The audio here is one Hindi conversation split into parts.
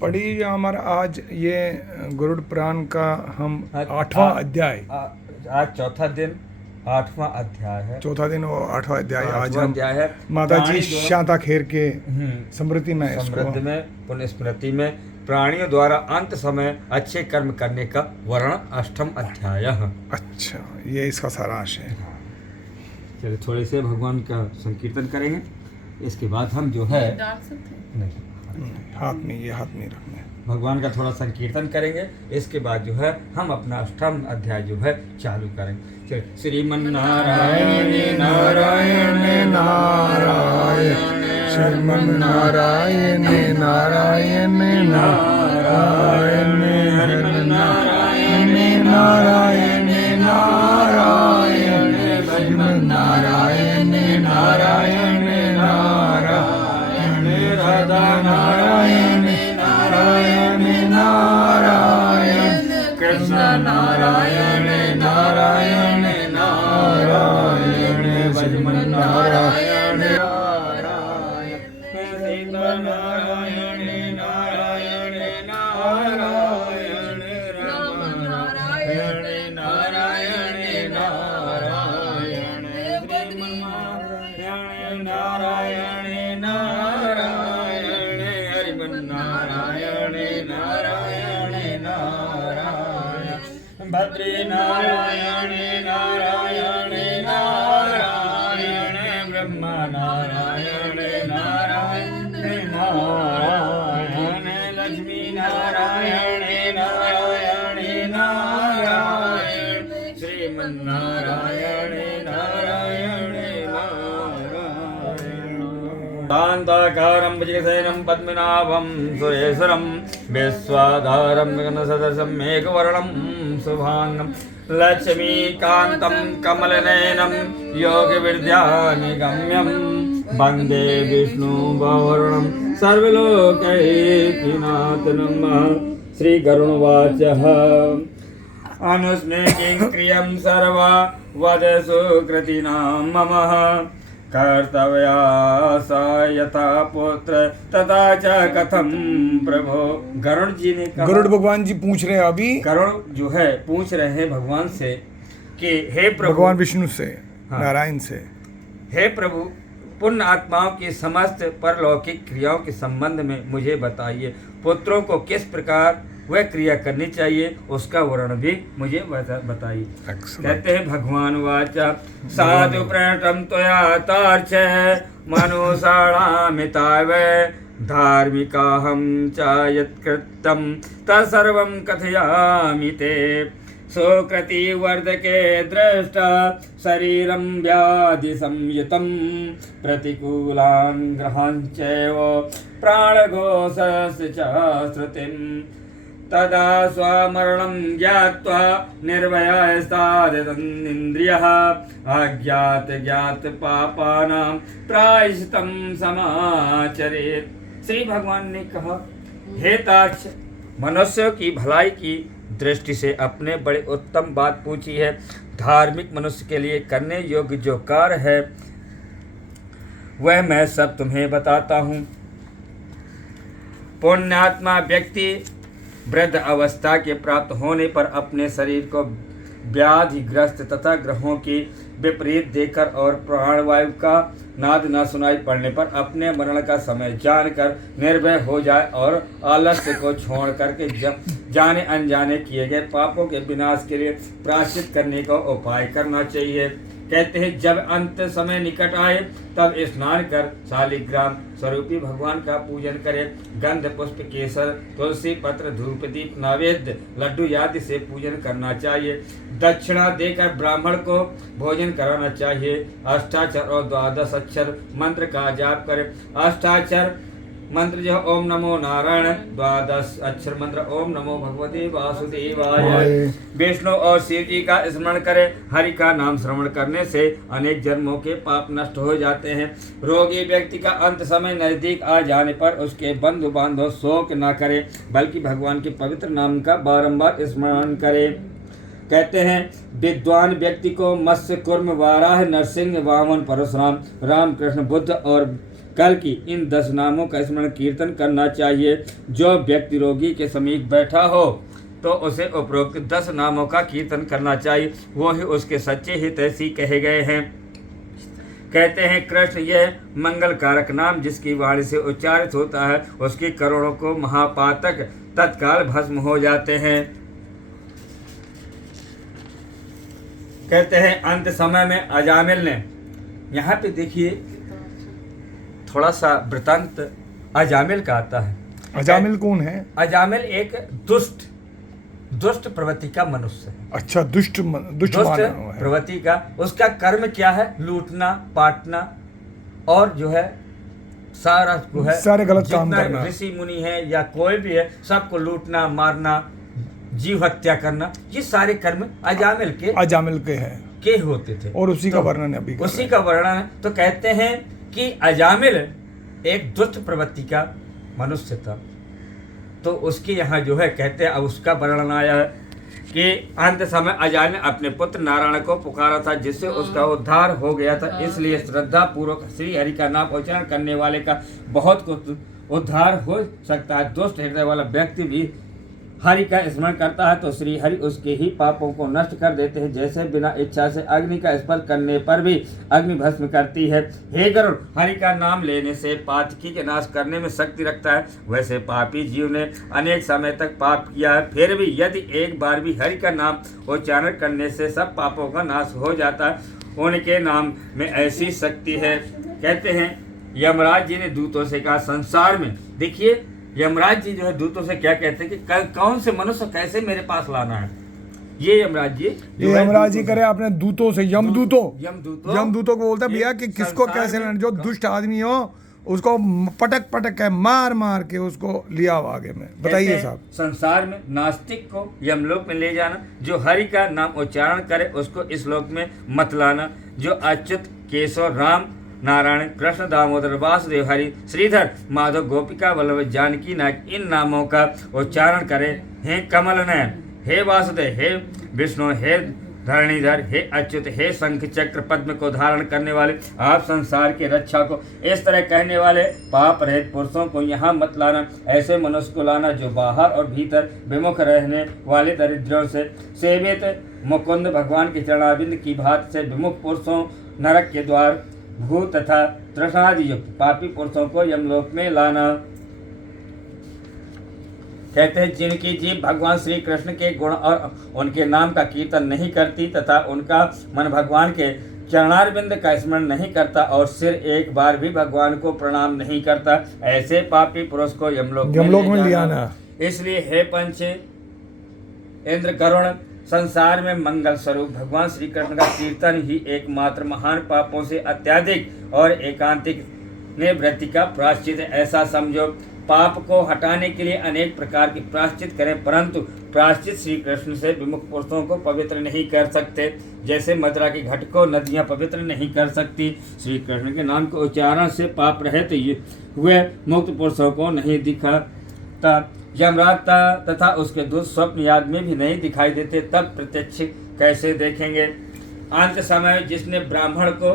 पढ़ी जो हमारा आज ये गरुड़ पुराण का हम 8वां अध्याय, आज चौथा दिन 8वां अध्याय है। चौथा दिन और 8वां अध्याय आज हम अध्याय है। माता जी शांता खेर के समृद्धि में समृद्धि में पुण्य स्मृति में प्राणियों द्वारा अंत समय अच्छे कर्म करने का वर्ण 8वां अध्याय है। अच्छा, ये इसका सारांश है। चलिए थोड़े से भगवान का संकीर्तन करेंगे, इसके बाद हम जो है नहीं हाथ में, ये हाथ में रखना है। भगवान का थोड़ा संकीर्तन करेंगे, इसके बाद जो है हम अपना 8वां अध्याय जो है चालू करेंगे। श्रीमन्नारायण नारायण नारायण श्रीमन्नारायण नारायण नारायण नारायण नारायण नारायण श्रीमन्नारायण नारायण नारायण राधा नारायण नारायण नारायण कृष्ण नारायण नारायण नारायण श्रीमन्नारायण नारायण सीता नारायण नारायण नारायण राम नारायण नारायण नारायण श्रीमन्नारायण नारायण नारायण हरिमन्नारायण नारायण नारायण भद्री नारायण नारायण नारायण ब्रह्मा नारायण नारायण नारायण लक्ष्मी नारायण नारायण नारायण श्रीमन्नारायण नारायण नारायण शान्ताकारं भुजगशयनं पद्मनाभं सुरेश्वरं विश्वाधारं गगनसदृशं मेघवर्णं शुभांगं लक्ष्मीकान्तं कमलनयनं योगविद्यानिगम्यं वन्दे विष्णुभवरणं सर्वलोकैकनाथनं। श्रीगरुडवाचः अनुस्मे किङ्क्रियं सर्वा वदसु कृतीनां मम कर्तव्या सा यथा पुत्र तथा च कथम प्रभो। गरुड़ जी ने कहा, गरुड़ भगवान जी पूछ रहे हैं अभी, गरुड़ जो है पूछ रहे हैं भगवान से कि हे प्रभु, भगवान विष्णु से, हाँ, नारायण से, हे प्रभु पुण्य आत्माओं की समस्त परलौकिक क्रियाओं के संबंध में मुझे बताइए। पुत्रों को किस प्रकार वह क्रिया करनी चाहिए उसका वर्णन भी मुझे बताइए। कहते हैं भगवान वाचा साधु प्रणतम त्वया तार्च मनुषाणामिताव धार्मिकाहं च यत्कृतं तत्सर्वं कथयामि ते। सुकृति वर्धके दृष्टा शरीरं व्याधि संयुतं प्रतिकूलान् ग्रहान् चैव प्राणघोषस्य च श्रुतिं तदा स्वमरणं ज्ञात्वा निर्भयस्तादिन्द्रियः अज्ञात ज्ञात पापानां प्रायश्चित्तं समाचरेत्। श्री भगवान ने कहा, हे तार्क्ष, मनुष्यों की भलाई की दृष्टि से अपने बड़े उत्तम बात पूछी है। धार्मिक मनुष्य के लिए करने योग्य जो कार्य है वह मैं सब तुम्हें बताता हूँ। पुण्यात्मा व्यक्ति वृद्ध अवस्था के प्राप्त होने पर अपने शरीर को व्याधिग्रस्त तथा ग्रहों की विपरीत देकर और प्राणवायु का नाद न सुनाई पड़ने पर अपने मरण का समय जानकर निर्भय हो जाए और आलस्य को छोड़ करके जाने अनजाने किए गए पापों के विनाश के लिए प्रायश्चित करने का उपाय करना चाहिए। कहते हैं जब अंत समय निकट आए तब स्नान कर शालिग्राम स्वरूपी भगवान का पूजन करें। गंध पुष्प केसर तुलसी पत्र धूप दीप नैवेद्य लड्डू आदि से पूजन करना चाहिए। दक्षिणा देकर ब्राह्मण को भोजन कराना चाहिए। अष्टाक्षर और 12 अक्षर मंत्र का जाप करें। अष्टाक्षर मंत्र जो ओम नमो नारायण, 12 अक्षर मंत्र ओम नमो भगवते वासुदेवाय। विष्णु और शिव जी का स्मरण करें। हरि का नाम श्रवण करने से अनेक जन्मों के पाप नष्ट हो जाते हैं। रोगी व्यक्ति का अंत समय नजदीक आ जाने पर उसके बंधु बांधव शोक न करें बल्कि भगवान के पवित्र नाम का बारंबार स्मरण करें। कहते हैं विद्वान व्यक्ति को मत्स्य कुर्म वाराह नरसिंह वामन परशुराम राम कृष्ण बुद्ध और कल की इन 10 नामों का स्मरण कीर्तन करना चाहिए। जो व्यक्ति रोगी के समीप बैठा हो तो उसे उपरोक्त 10 नामों का कीर्तन करना चाहिए, वो ही उसके सच्चे हितैषी कहे गए हैं। कहते हैं कृष्ण यह मंगल कारक नाम जिसकी वाणी से उच्चारित होता है उसकी करोड़ों को महापातक तत्काल भस्म हो जाते हैं। कहते हैं अंत समय में अजामिल ने, यहाँ पे देखिए थोड़ा सा वृतांत अजामिल का आता है। अजामिल कौन है? अजामिल एक दुष्ट प्रवृत्ति का मनुष्य है। अच्छा, दुष्ट प्रवृत्ति का, उसका कर्म क्या है? लूटना, पाटना और जो है सारा जो है सारे गलत काम करना। जितना ऋषि मुनि है या कोई भी है सबको लूटना, मारना, जीव हत्या करना, ये सारे कर्म अजामिल के हैं होते थे। और उसी का वर्णन अभी उसी का वर्णन है। तो कहते हैं कि अजामिल एक दुष्ट प्रवृत्ति का मनुष्य था। तो उसके यहाँ जो है कहते हैं, अब उसका वर्णन आया है कि अंत समय अजामिल ने अपने पुत्र नारायण को पुकारा था जिससे उसका उद्धार हो गया था। इसलिए श्रद्धा पूर्वक श्री हरि का नाम उच्चारण करने वाले का बहुत कुछ उद्धार हो सकता है। दुष्ट हृदय वाला व्यक्ति भी हरि का स्मरण करता है तो श्री हरि उसके ही पापों को नष्ट कर देते हैं। जैसे बिना इच्छा से अग्नि का स्पर्श करने पर भी अग्नि भस्म करती है। हे गरुड़, हरि का नाम लेने से पातकी के नाश करने में शक्ति रखता है। वैसे पापी जीव ने अनेक समय तक पाप किया है, फिर भी यदि एक बार भी हरि का नाम उच्चारण करने से सब पापों का नाश हो जाता है। उनके नाम में ऐसी शक्ति है। कहते हैं यमराज जी ने दूतों से कहा, संसार में देखिए यमराज जी जो है दूतों से क्या कहते हैं कि कौन से मनुष्य कैसे मेरे पास लाना है। ये यमराज जी करे अपने दूतों से, यमदूतों को बोलता है भैया कि किसको कैसे लाना। जो दुष्ट आदमी हो उसको पटक के मार के उसको लिया आगे में। बताइए साहब। संसार में नास्तिक को यमलोक में ले जाना, जो हरि का नाम उच्चारण करे उसको इस लोक में मत लाना। जो अच्युत, केशव, राम, नारायण, कृष्ण, दामोदर, वासुदेव, हरि, श्रीधर, माधव, गोपिका, वल्लभ, जानकी नायक इन नामों का उच्चारण करे। हे कमल नयन, हे वासुदेव, हे विष्णु, हे धरणीधर, हे अच्युत, हे शंख चक्र पद्म को धारण करने वाले, आप संसार के रक्षा को इस तरह कहने वाले पाप रहित पुरुषों को यहाँ मत लाना। ऐसे मनुष्य को लाना जो बाहर और भीतर विमुख रहने वाले दरिद्रों से सेवित मुकुंद भगवान के चरणाबिंद की भांति से विमुख पुरुषों, नरक के द्वार, भूत तथा तृष्णादि युक्त पापी पुरुषों को यमलोक में लाना। कहते हैं जिनकी जीभ भगवान श्री कृष्ण के गुण और उनके नाम का कीर्तन नहीं करती तथा उनका मन भगवान के चरणारविंद का स्मरण नहीं करता और सिर एक बार भी भगवान को प्रणाम नहीं करता, ऐसे पापी पुरुष को यमलोक में ले जाना। इसलिए हे पंच इंद्र गरुण, संसार में मंगल स्वरूप भगवान श्री कृष्ण का कीर्तन ही एकमात्र महान पापों से अत्याधिक और एकांतिक निवृत्ति का प्रायश्चित है। ऐसा समझो। पाप को हटाने के लिए अनेक प्रकार की प्रायश्चित करें, परंतु प्रायश्चित श्री कृष्ण से विमुख पुरुषों को पवित्र नहीं कर सकते। जैसे मदिरा के घट को नदियां पवित्र नहीं कर सकती, श्री कृष्ण के नाम के उच्चारण से पाप रहित हुए मुक्त पुरुषों को नहीं दिखाता। यमराज तथा उसके दूत स्वप्न याद में भी नहीं दिखाई देते, तब प्रत्यक्ष कैसे देखेंगे। अंत समय जिसने ब्राह्मण को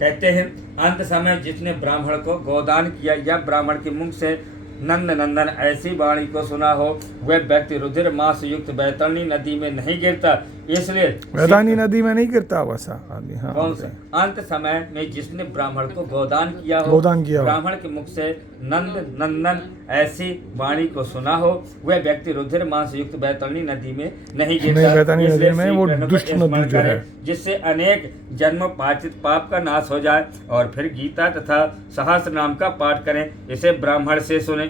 कहते हैं, अंत समय जिसने ब्राह्मण को गोदान किया या ब्राह्मण के मुख से नंद नंदन ऐसी वाणी को सुना हो, वह व्यक्ति रुधिर मास युक्त बैतरणी नदी में नहीं गिरता। इसलिए बैतरणी नदी में नहीं गिरता वैसा आदमी। हाँ, कौन सा? अंत समय में जिसने ब्राह्मण को गोदान किया हो, ब्राह्मण के मुख से नंद नंदन ऐसी वाणी को सुना हो, वह व्यक्ति रुधिर मास युक्त बैतरणी नदी में नहीं गिरता। बैतरणी नदी में वो दुष्ट नदी जो है, जिससे अनेक जन्म पाचित पाप का नाश हो जाए। और फिर गीता तथा सहस्त्र नाम का पाठ करें, इसे ब्राह्मण से सुने।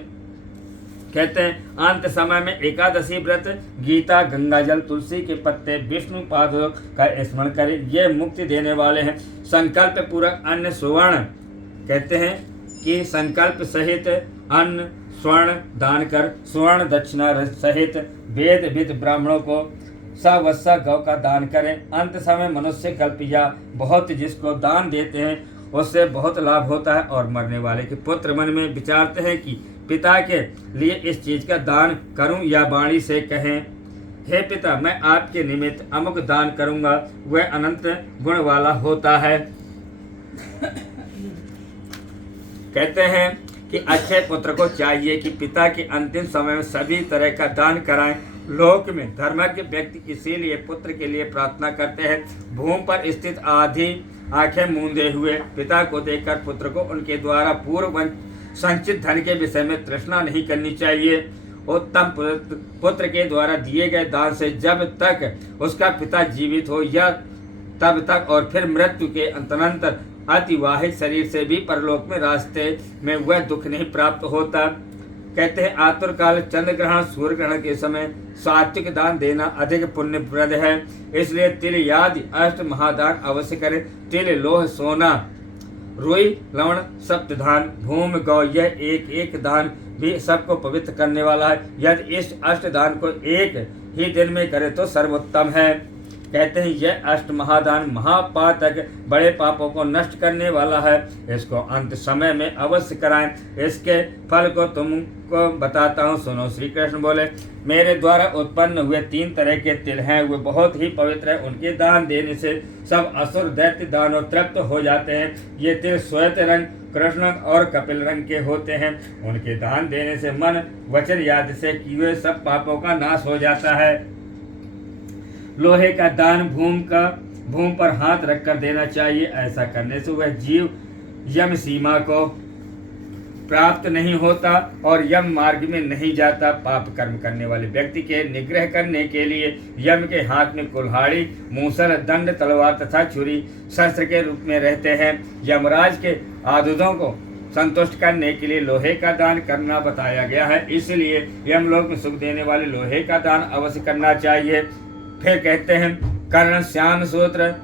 कहते हैं अंत समय में एकादशी व्रत, गीता, गंगा जल, तुलसी के पत्ते, विष्णु पादों का स्मरण करें, ये मुक्ति देने वाले हैं। संकल्प पूर्वक अन्न सुवर्ण, कहते हैं कि संकल्प सहित अन्न स्वर्ण दान कर स्वर्ण दक्षिणा सहित वेद विद ब्राह्मणों को सवत्सा गौ का दान करें। अंत समय मनुष्य कल्प या बहुत जिसको दान देते हैं उससे बहुत लाभ होता है। और मरने वाले के पुत्र मन में विचारते हैं कि पिता के लिए इस चीज का दान करूं या वाणी से कहें, हे पिता मैं आपके निमित्त अमुक दान करूंगा, वह अनंत गुण वाला होता है। कहते हैं कि अच्छे पुत्र को चाहिए कि पिता के अंतिम समय में सभी तरह का दान कराएं। लोक में धर्मज्ञ व्यक्ति इसीलिए पुत्र के लिए प्रार्थना करते हैं। भूमि पर स्थित आधी आंखें मूंदे हुए पिता को देखकर पुत्र को उनके द्वारा पूर्व संचित धन के विषय में तृष्णा नहीं करनी चाहिए। उत्तम पुत्र के द्वारा दिए गए दान से जब तक उसका पिता जीवित हो या तब तक, और फिर मृत्यु के अंतरंतर अतिवाहित शरीर से भी परलोक में रास्ते में वह दुख नहीं प्राप्त होता। कहते हैं आतुर काल, चंद्र ग्रहण, सूर्य ग्रहण के समय सात्विक दान देना अधिक पुण्यप्रद है। इसलिए तिल आदि अष्ट महादान अवश्य करें। तिल, लोह, सोना, रुई, लवण, सप्तधान, भूमि, गौ, यह एक एक दान भी सबको पवित्र करने वाला है। यदि इस अष्ट दान को एक ही दिन में करे तो सर्वोत्तम है। कहते हैं यह अष्ट महादान महापातक बड़े पापों को नष्ट करने वाला है। इसको अंत समय में अवश्य कराएं। इसके फल को तुमको बताता हूँ, सुनो। श्री कृष्ण बोले, मेरे द्वारा उत्पन्न हुए 3 तरह के तिल हैं, वे बहुत ही पवित्र हैं। उनके दान देने से सब असुर, दैत्य, दानव तृप्त हो जाते हैं। ये तिल श्वेत रंग, कृष्ण और कपिल रंग के होते हैं। उनके दान देने से मन, वचन, याद से किए हुए सब पापों का नाश हो जाता है। लोहे का दान भूमि पर हाथ रखकर देना चाहिए। ऐसा करने से वह जीव यम सीमा को प्राप्त नहीं होता और यम मार्ग में नहीं जाता। पाप कर्म करने वाले व्यक्ति के निग्रह करने के लिए यम के हाथ में कुल्हाड़ी, मूसल, दंड, तलवार तथा छुरी शस्त्र के रूप में रहते हैं। यमराज के आदुदों को संतुष्ट करने के लिए लोहे का दान करना बताया गया है। इसलिए यमलोक में सुख देने वाले लोहे का दान अवश्य करना चाहिए। फिर कहते हैं कर्ण, श्याम सूत्र,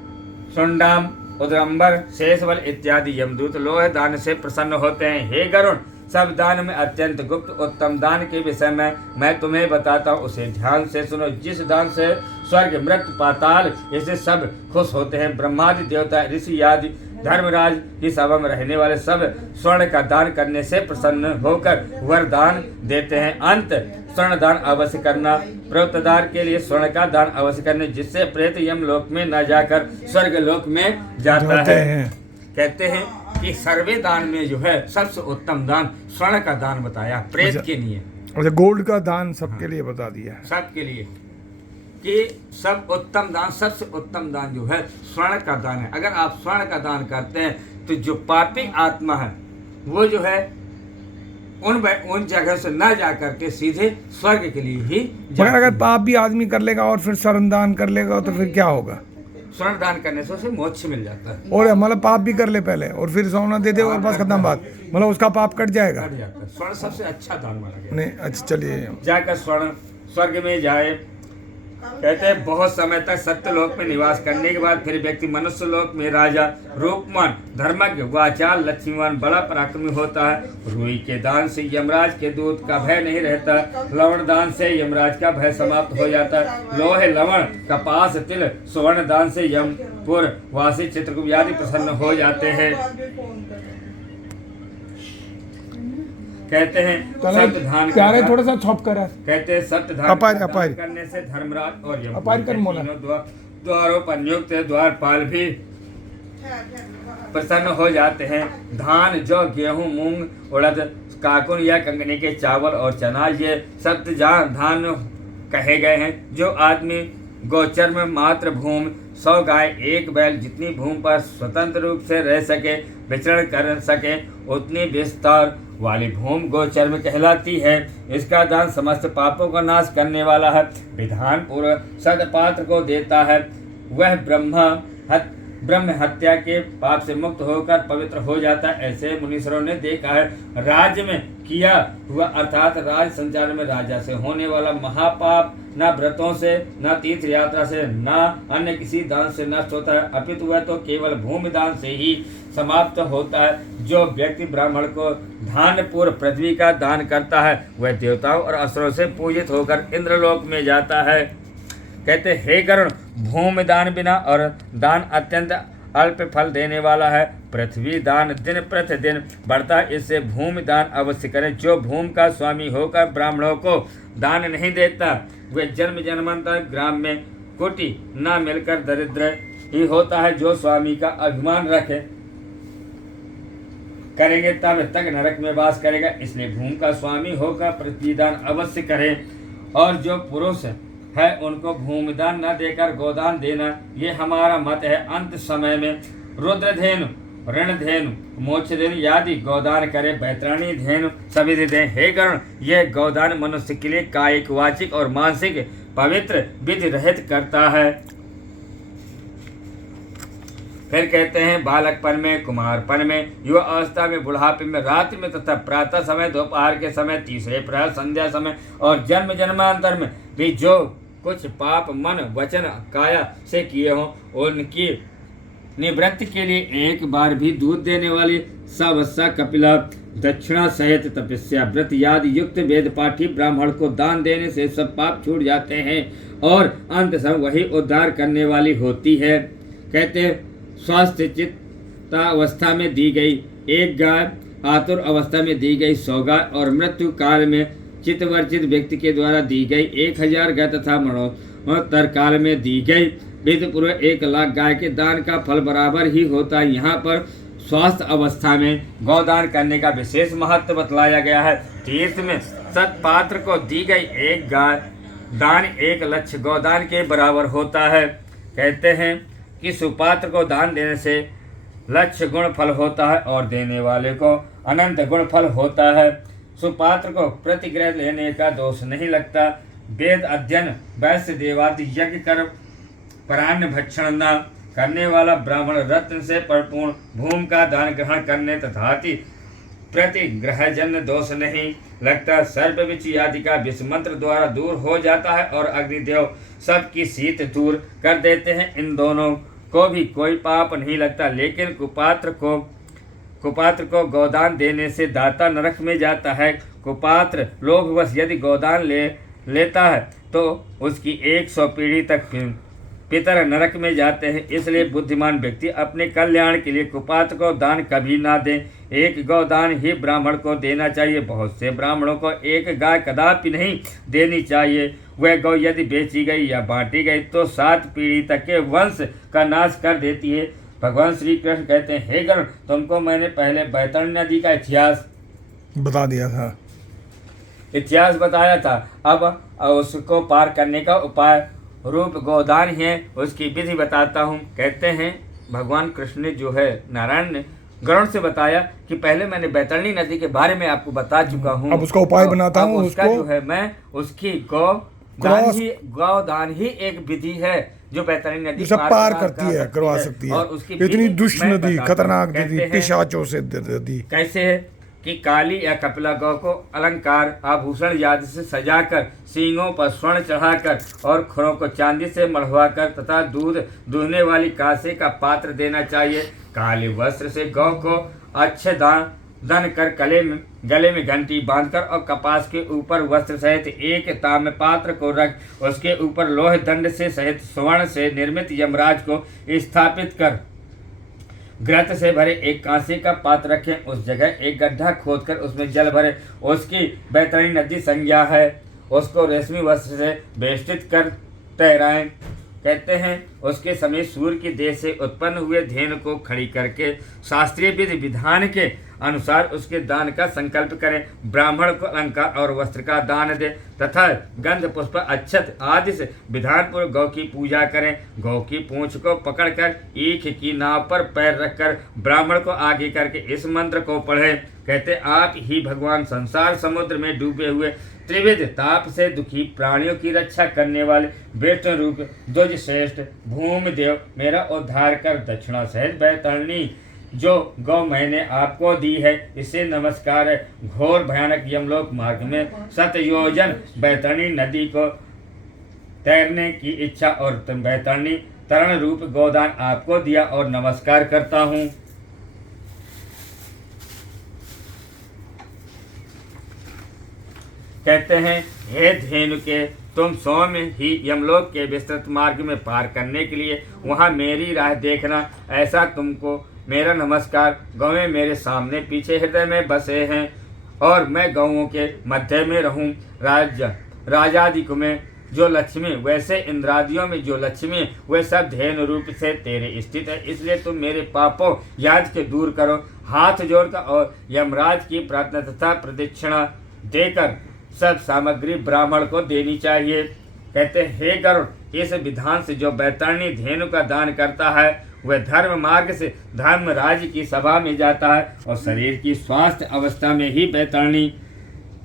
सुंडाम, उद्रंबर, शेषबल इत्यादि यमदूत लोह दान से प्रसन्न होते हैं। हे गरुण, सब दान में अत्यंत गुप्त उत्तम दान के विषय में मैं तुम्हें बताता हूँ, उसे ध्यान से सुनो। जिस दान से स्वर्ग, मृत्यु, पाताल इससे सब खुश होते हैं। ब्रह्मादि देवता, ऋषि आदि धर्मराज की सभा में रहने वाले सब स्वर्ण का दान करने से प्रसन्न होकर वरदान देते हैं। अंत स्वर्ण दान अवश्य करना। प्रवृत्तदार के लिए स्वर्ण का दान अवश्य करने, जिससे प्रेत यमलोक में न जाकर स्वर्ग लोक में जाता है। कहते हैं कि सर्वे दान में जो है सबसे उत्तम दान स्वर्ण का दान बताया प्रेत के लिए। अच्छा, गोल्ड का दान सबके लिए बता दिया है। सबके लिए कि सब उत्तम दान, सबसे उत्तम दान जो है स्वर्ण का दान है। अगर आप स्वर्ण का दान करते हैं तो जो पापी आत्मा है वो जो है उन जगह से न जा करके सीधे स्वर्ग के लिए ही। मगर अगर पाप भी आदमी कर लेगा और फिर स्वर्ण दान कर लेगा तो फिर क्या होगा? स्वर्ण दान करने से उसे मोक्ष मिल जाता है। और मतलब पाप भी कर ले पहले और फिर सोना दे दे और बस खत्म बात, मतलब उसका पाप कट जाएगा। कट जाता है। स्वर्ण सबसे अच्छा दान माना गया। नहीं, अच्छा चलिए। जाकर स्वर्ण स्वर्ग में जाए। कहते हैं बहुत समय तक सत्यलोक में निवास करने के बाद फिर व्यक्ति मनुष्य लोक में राजा, रूपमान, धर्मज्ञ, वाचाल, लक्ष्मीवान, बड़ा पराक्रमी होता है। रुई के दान से यमराज के दूत का भय नहीं रहता। लवण दान से यमराज का भय समाप्त हो जाता है। लोहे, लवण, कपास, तिल, स्वर्ण दान से यमपुर वासी चित्रकूट आदि प्रसन्न हो जाते हैं। कहते हैं सत्य धान थोड़ा सा छप करा। कहते हैं सत्य धान करने से धर्मराज और तीनों द्वारों पर नियुक्त द्वारपाल भी प्रसन्न हो जाते हैं। धान, जौ, गेहूं, मूंग, उड़द, काकुन या कंगनी के चावल और चना ये सत्य धान कहे गए हैं। जो आदमी गोचर में मात्र भूमि, 100 गाय, 1 बैल जितनी भूमि पर स्वतंत्र रूप से रह सके, विचरण कर सके, उतनी विस्तार वाली भूमि गोचर में कहलाती है। इसका दान समस्त पापों का नाश करने वाला है। विधान पूर्व सदपात्र को देता है। वह ब्रह्म हत्या के पाप से मुक्त होकर पवित्र हो जाता है। ऐसे मुनीश्वरों ने देखा है। राज्य में किया हुआ अर्थात राज संचार में राजा से होने वाला महापाप न व्रतों से, न तीर्थ यात्रा से, न अन्य किसी दान से नष्ट होता है, अपितु वह तो केवल भूमि दान से ही समाप्त होता है। जो व्यक्ति ब्राह्मण को धान पूर्व पृथ्वी का दान करता है वह देवताओं और असुरों से पूजित होकर इंद्रलोक में जाता है। कहते हे गरुण, भूमि दान बिना और दान अत्यंत अल्प फल देने वाला है। पृथ्वी दान दिन प्रतिदिन बढ़ता है, इससे भूमि दान अवश्य करें। जो भूमि का स्वामी होकर ब्राह्मणों को दान नहीं देता वे जन्म जन्मांतर ग्राम में कोटि न मिलकर दरिद्र ही होता है। जो स्वामी का अभिमान रखे करेंगे तब तक नरक में वास करेगा। इसलिए भूमि का स्वामी होकर प्रतिदान अवश्य करें, और जो पुरुष है उनको भूमिदान न देकर गोदान देना, ये हमारा मत है। अंत समय में रुद्रधेनु, ऋणधेनु, मोक्षधेनु आदि गोदान करे, बैतरणी धेनु सभी दे दें। हे गरुण, यह गोदान मनुष्य के लिए कायिक, वाचिक और मानसिक पवित्र विधि रहित करता है। फिर कहते हैं बालकपन में, कुमारपन में, युवा अवस्था में, बुढ़ापे में, रात्रि में तथा प्रातः समय, दोपहर के समय, तीसरे प्रहर, संध्या समय और जन्म जन्मांतर में भी जो कुछ पाप मन वचन काया से किए हों, उनकी निवृत्ति के लिए एक बार भी दूध देने वाली सावस्सा, कपिला, दक्षिणा सहित तपस्या, व्रत आदि युक्त वेद पाठी ब्राह्मण को दान देने से सब पाप छूट जाते हैं और अंत समय वही उद्धार करने वाली होती है। कहते हैं स्वास्थ्य चित्तावस्था में दी गई 1 गाय, आतुर अवस्था में दी गई 100 गाय और मृत्यु काल में चित्तवर्जित व्यक्ति के द्वारा दी गई 1000 गाय तथा मरणोत्तर काल में दी गई विधि पूर्वक 1 लाख गाय के दान का फल बराबर ही होता है। यहाँ पर स्वास्थ्य अवस्था में गौदान करने का विशेष महत्व बतलाया गया है। तीर्थ में सत्पात्र को दी गई 1 गाय दान 1 लक्ष गौदान के बराबर होता है। कहते हैं कि सुपात्र को दान देने से लक्ष्य गुण फल होता है और देने वाले को अनंत गुण फल होता है। सुपात्र को प्रतिग्रह लेने का दोष नहीं लगता। वेद अध्ययन, वैश्य देवादि यज्ञ कर परान्न भक्षण न करने वाला ब्राह्मण रत्न से परिपूर्ण भूमि का दान ग्रहण करने तथा प्रतिग्रह जन्य दोष नहीं लगता। सर्पविचि आदि का विष मंत्र द्वारा दूर हो जाता है और अग्निदेव सबकी शीत दूर कर देते हैं। इन दोनों को भी कोई पाप नहीं लगता। लेकिन कुपात्र को गोदान देने से दाता नरक में जाता है। कुपात्र लोभवश यदि गोदान लेता है तो उसकी 100 पीढ़ी तक पितर नरक में जाते हैं। इसलिए बुद्धिमान व्यक्ति अपने कल्याण के लिए कुपात्र को दान कभी ना दे। 1 गौदान ही ब्राह्मण को देना चाहिए। बहुत से ब्राह्मणों को 1 गाय कदापि नहीं देनी चाहिए। वह गौ यदि बेची गई या बांटी गई तो 7 पीढ़ी तक के वंश का नाश कर देती है। भगवान श्री कृष्ण कहते हैं, हे गरुड़, तुमको मैंने पहले बैतरणी नदी का इतिहास बता दिया था, इतिहास बताया था। अब उसको पार करने का उपाय रूप गोदान है, उसकी विधि बताता हूँ। कहते हैं भगवान कृष्ण ने जो है नारायण ने गरुड़ से बताया कि पहले मैंने बैतरणी नदी के बारे में आपको बता चुका हूँ। अब उसका उपाय बनाता हूँ। उसका जो है मैं उसकी गौदान ही एक विधि है जो बैतरणी नदी पार करती है, करवा सकती है। और उसकी इतनी दुष्ट नदी, खतरनाक नदी, पिशाचों से नदी। कैसे है कि काली या कपिला गौ को अलंकार आभूषण आदि से सजाकर, सींगों पर स्वर्ण चढ़ाकर और खुरों को चांदी से मढ़वाकर तथा दूध दूहने वाली कांसे का पात्र देना चाहिए। काले वस्त्र से गौ को अच्छे दन कर गले में घंटी बांधकर और कपास के ऊपर वस्त्र सहित 1 ताम्र पात्र को रख उसके ऊपर लोहे दंड से सहित स्वर्ण से निर्मित यमराज को स्थापित कर घृत से भरे 1 कांसे का पात्र रखें। उस जगह एक गड्ढा खोदकर उसमें जल भरे। उसकी बैतरणी नदी संज्ञा है। उसको रेशमी वस्त्र से बेष्टित कर तैराएं। कहते हैं उसके समीप सूर्य की देह से उत्पन्न हुए धेनु को खड़ी करके शास्त्रीय विधि विधान के अनुसार उसके दान का संकल्प करें। ब्राह्मण को अलंकार और वस्त्र का दान दे तथा गंध पुष्प अक्षत आदि से विधानपूर्वक गौ की पूजा करें। गौ की पूंछ को पकड़कर ईख की नाव पर पैर रखकर ब्राह्मण को आगे करके इस मंत्र को पढ़े। कहते आप ही भगवान संसार समुद्र में डूबे हुए त्रिविध ताप से दुखी प्राणियों की रक्षा करने वाले विष्णु रूप ध्वज श्रेष्ठ भूमिदेव, मेरा उद्धार कर दक्षिणा सहित बैतरणी जो गौ मैंने आपको दी है इसे नमस्कार है। घोर भयानक यमलोक मार्ग में 7 योजन बैतरणी नदी को तैरने की इच्छा और बैतरणी तरण रूप गोदान आपको दिया और नमस्कार करता हूँ। कहते हैं हे धेनु के, तुम सौम्य ही यमलोक के विस्तृत मार्ग में पार करने के लिए वहाँ मेरी राह देखना। ऐसा तुमको मेरा नमस्कार। गौएं मेरे सामने पीछे हृदय में बसे हैं और मैं गौओं के मध्य में रहूं। राजादिक में जो लक्ष्मी, वैसे इंद्रादियों में जो लक्ष्मी, वे सब धेनु रूप से तेरे स्थित है। इसलिए तुम मेरे पापों याद के दूर करो। हाथ जोड़कर और यमराज की प्रार्थना तथा प्रदक्षिणा देकर सब सामग्री ब्राह्मण को देनी चाहिए। कहते हैं, हे गरुड़, इस विधान से जो बैतरणी धेनु का दान करता है वह धर्म मार्ग से धर्मराज की सभा में जाता है और शरीर की स्वास्थ्य अवस्था में ही बैतरणी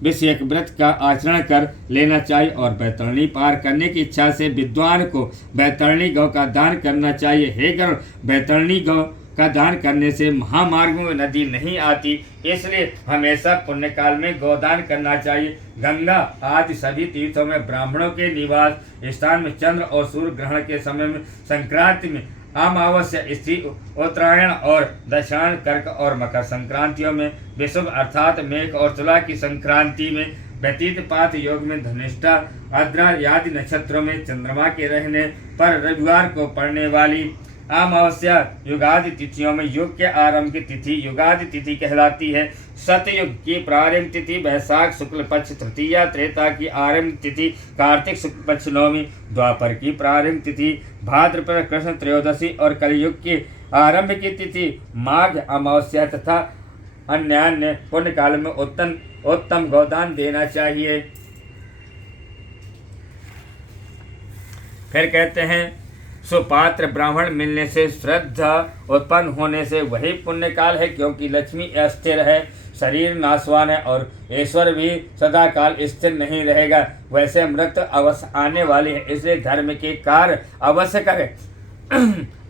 विषयक व्रत का आचरण कर लेना चाहिए। और बैतरणी पार करने की इच्छा से विद्वान को बैतरणी गौ का दान करना चाहिए। हे गरुड़, बैतरणी गौ का दान करने से महामार्ग में नदी नहीं आती, इसलिए हमेशा पुण्य काल में गोदान करना चाहिए। गंगा आदि सभी तीर्थों में ब्राह्मणों के निवास स्थान में चंद्र और सूर्य ग्रहण के समय में, संक्रांति में, अमावस्या, स्त्री, उत्तरायण और दशान, कर्क और मकर संक्रांतियों में, विषुव अर्थात मेघ और तुला की संक्रांति में, व्यतीत पात योग में, धनिष्ठा, आद्रा आदि नक्षत्रों में चंद्रमा के रहने पर रविवार को पड़ने वाली अमावस्या, युगादि तिथियों में युग के आरंभ की तिथि युगादि तिथि कहलाती है। सतयुग की प्रारंभ तिथि बैसाख शुक्ल पक्ष तृतीया, त्रेता की आरंभ तिथि कार्तिक शुक्ल पक्ष नवमी, द्वापर की प्रारंभ तिथि भाद्रपद कृष्ण त्रयोदशी और कलयुग की आरंभ की तिथि माघ अमावस्या तथा अन्य पुण्य काल में उत्तम गोदान देना चाहिए। फिर कहते हैं, सुपात्र ब्राह्मण मिलने से, श्रद्धा उत्पन्न होने से वही पुण्य काल है, क्योंकि लक्ष्मी अस्थिर है, शरीर नाशवान है और ईश्वर भी सदा काल स्थिर नहीं रहेगा। वैसे मृत्यु अवश्य आने वाली है, इसलिए धर्म के कार्य अवश्य करें।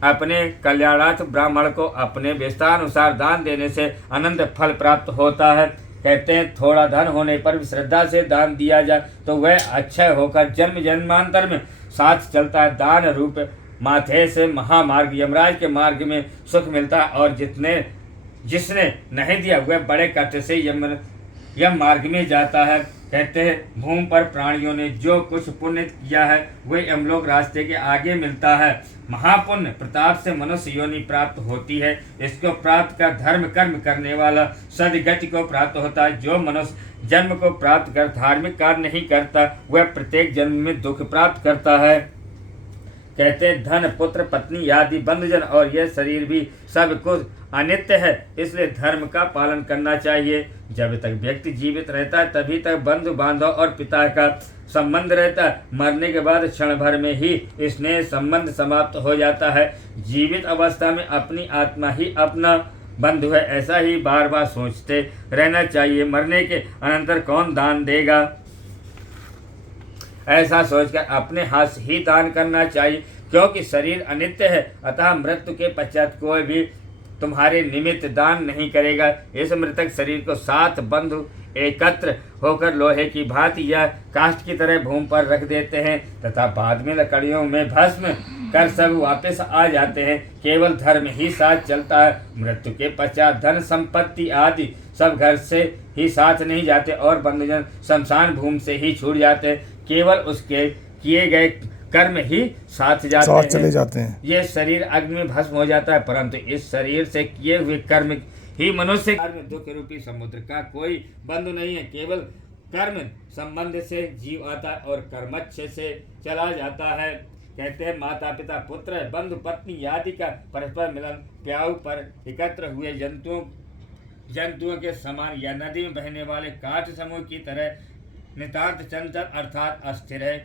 अपने कल्याणार्थ ब्राह्मण को अपने विस्तारानुसार दान देने से अनंत फल प्राप्त होता है। कहते हैं, थोड़ा धन होने पर भी श्रद्धा से दान दिया जाए तो वह अक्षय होकर जन्म जन्मांतर में साथ चलता है। दान रूप माथे से महामार्ग यमराज के मार्ग में सुख मिलता है और जिसने नहीं दिया वह बड़े कष्ट से यम मार्ग में जाता है। कहते हैं, भूमि पर प्राणियों ने जो कुछ पुण्य किया है वह यमलोक रास्ते के आगे मिलता है। महापुण्य प्रताप से मनुष्य योनि प्राप्त होती है। इसको प्राप्त कर धर्म कर्म करने वाला सदगति को प्राप्त होता है। जो मनुष्य जन्म को प्राप्त कर धार्मिक कार्य नहीं करता वह प्रत्येक जन्म में दुख प्राप्त करता है। कहते हैं, धन पुत्र पत्नी आदि बंधुजन और यह शरीर भी सब कुछ अनित्य है, इसलिए धर्म का पालन करना चाहिए। जब तक व्यक्ति जीवित रहता है तभी तक बंधु बांधव और पिता का संबंध रहता है। मरने के बाद क्षण भर में ही स्नेह संबंध समाप्त हो जाता है। जीवित अवस्था में अपनी आत्मा ही अपना बंधु है, ऐसा ही बार बार सोचते रहना चाहिए। मरने के अनंतर कौन दान देगा, ऐसा सोचकर अपने हाथ से ही दान करना चाहिए, क्योंकि शरीर अनित्य है। अतः मृत्यु के पश्चात कोई भी तुम्हारे निमित्त दान नहीं करेगा। इस मृतक शरीर को 7 बंधु एकत्र होकर लोहे की भांति या काष्ठ की तरह भूमि पर रख देते हैं तथा बाद में लकड़ियों में भस्म कर सब वापस आ जाते हैं। केवल धर्म ही साथ चलता है। मृत्यु के पश्चात धन संपत्ति आदि सब घर से ही साथ नहीं जाते और बंधुजन शमशान भूमि से ही छूट जाते हैं। केवल उसके किए गए कर्म ही साथ चले जाते हैं। ये शरीर अग्नि में भस्म हो जाता है, परंतु इस शरीर से किए हुए कर्म ही मनुष्य में दुख रूपी समुद्र का कोई बंधु नहीं है। केवल कर्म संबंध से जीव आता है और कर्मच्छ से चला जाता है। कहते हैं, माता पिता पुत्र बंधु पत्नी आदि का परस्पर मिलन प्याऊ पर एकत्र हुए जंतुओं के समान या नदी में बहने वाले काठ समूह की तरह नितांत चंचल अर्थात अस्थिर है।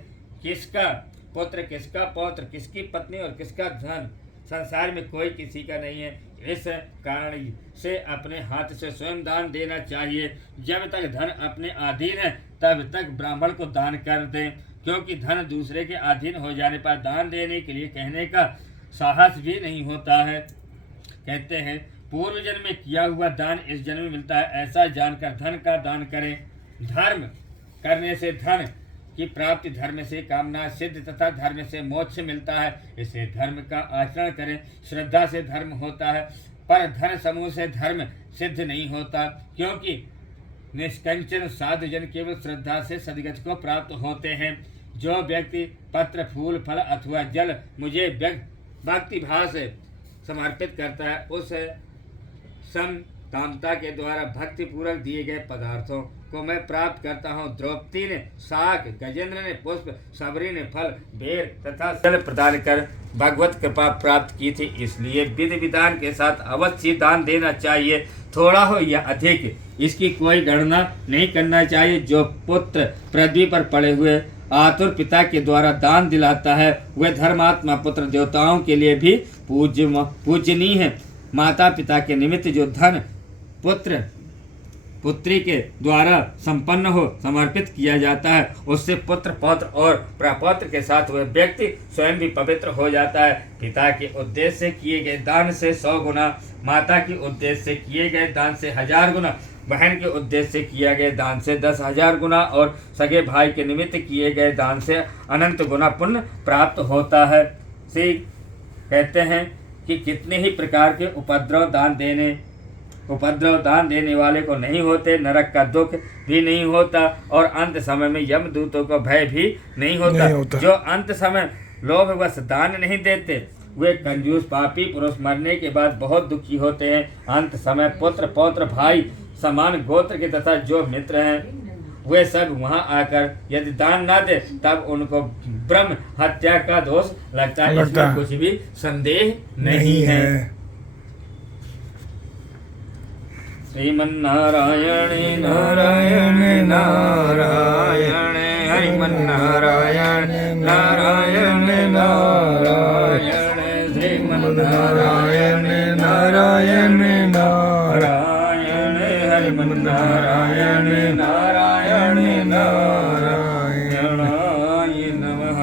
किसका पुत्र, किसका पौत्र, किसकी पत्नी और किसका धन संसार में कोई किसी का नहीं है। इस कारण से अपने हाथ से स्वयं दान देना चाहिए। जब तक धन अपने अधीन है तब तक ब्राह्मण को दान कर दें, क्योंकि धन दूसरे के अधीन हो जाने पर दान देने के लिए कहने का साहस भी नहीं होता है। कहते हैं, पूर्व जन्म में किया हुआ दान इस जन्म में मिलता है, ऐसा जानकर धन का दान करें। धर्म करने से धन की प्राप्ति, धर्म से कामना सिद्ध तथा धर्म से मोक्ष मिलता है। इसे धर्म का आचरण करें। श्रद्धा से धर्म होता है, पर धन समूह से धर्म सिद्ध नहीं होता, क्योंकि निष्कंचन साधुजन केवल श्रद्धा से सदगति को प्राप्त होते हैं। जो व्यक्ति पत्र फूल फल अथवा जल मुझे भक्ति भाव से समर्पित करता है, उस समकामता के द्वारा भक्ति पूर्वक दिए गए पदार्थों को मैं प्राप्त करता हूँ। द्रौपदी ने शाक, गजेंद्र ने पुष्प, सबरी ने फल, बेर तथा जल प्रदान कर भगवत कृपा प्राप्त की थी। इसलिए विधि विधान के साथ अवश्य दान देना चाहिए, थोड़ा हो या अधिक, इसकी कोई गणना नहीं करना चाहिए। जो पुत्र पृथ्वी पर पड़े हुए आतुर पिता के द्वारा दान दिलाता है, वह धर्मात्मा पुत्र देवताओं के लिए भी पूजनीय है। माता पिता के निमित्त जो धन पुत्र पुत्री के द्वारा संपन्न हो समर्पित किया जाता है, उससे पुत्र पौत्र और प्रपौत्र के साथ वह व्यक्ति स्वयं भी पवित्र हो जाता है। पिता के उद्देश्य से किए गए दान से 100 गुना, माता के उद्देश्य से किए गए दान से 1000 गुना, बहन के उद्देश्य से किया गए दान से 10,000 गुना और सगे भाई के निमित्त किए गए दान से अनंत गुना पुण्य प्राप्त होता है। श्री कहते हैं कि कितने ही प्रकार के उपद्रव दान देने वाले को नहीं होते, नरक का दुख भी नहीं होता और अंत समय में यमदूतों को भय भी नहीं होता। जो अंत समय लोभवश दान नहीं देते, वे कंजूस पापी पुरुष मरने के बाद बहुत दुखी होते हैं। अंत समय पुत्र पौत्र भाई समान गोत्र के तथा जो मित्र हैं, वे सब वहां आकर यदि दान ना दे तब उनको ब्रह्म हत्या का दोष लगता है। इसमें कुछ भी संदेह नहीं है। श्रीमन्नारायण नारायण नारायण हरिमन्नारायण नारायण नारायण श्रीमन्नारायण नारायण नारायण हरिमन्नारायण नारायण नारायणाय नमः।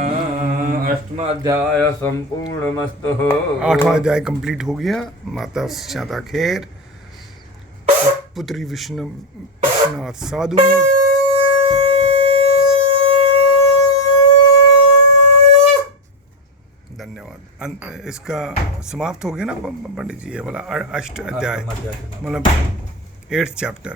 8वां अध्याय संपूर्णमस्तु। 8वां अध्याय कंप्लीट हो गया। माता शांता खेर, पुत्री विश्वनाथ साधु, धन्यवाद। इसका समाप्त हो गया ना पंडित जी, ये वाला 8 अध्याय, मतलब 8th चैप्टर।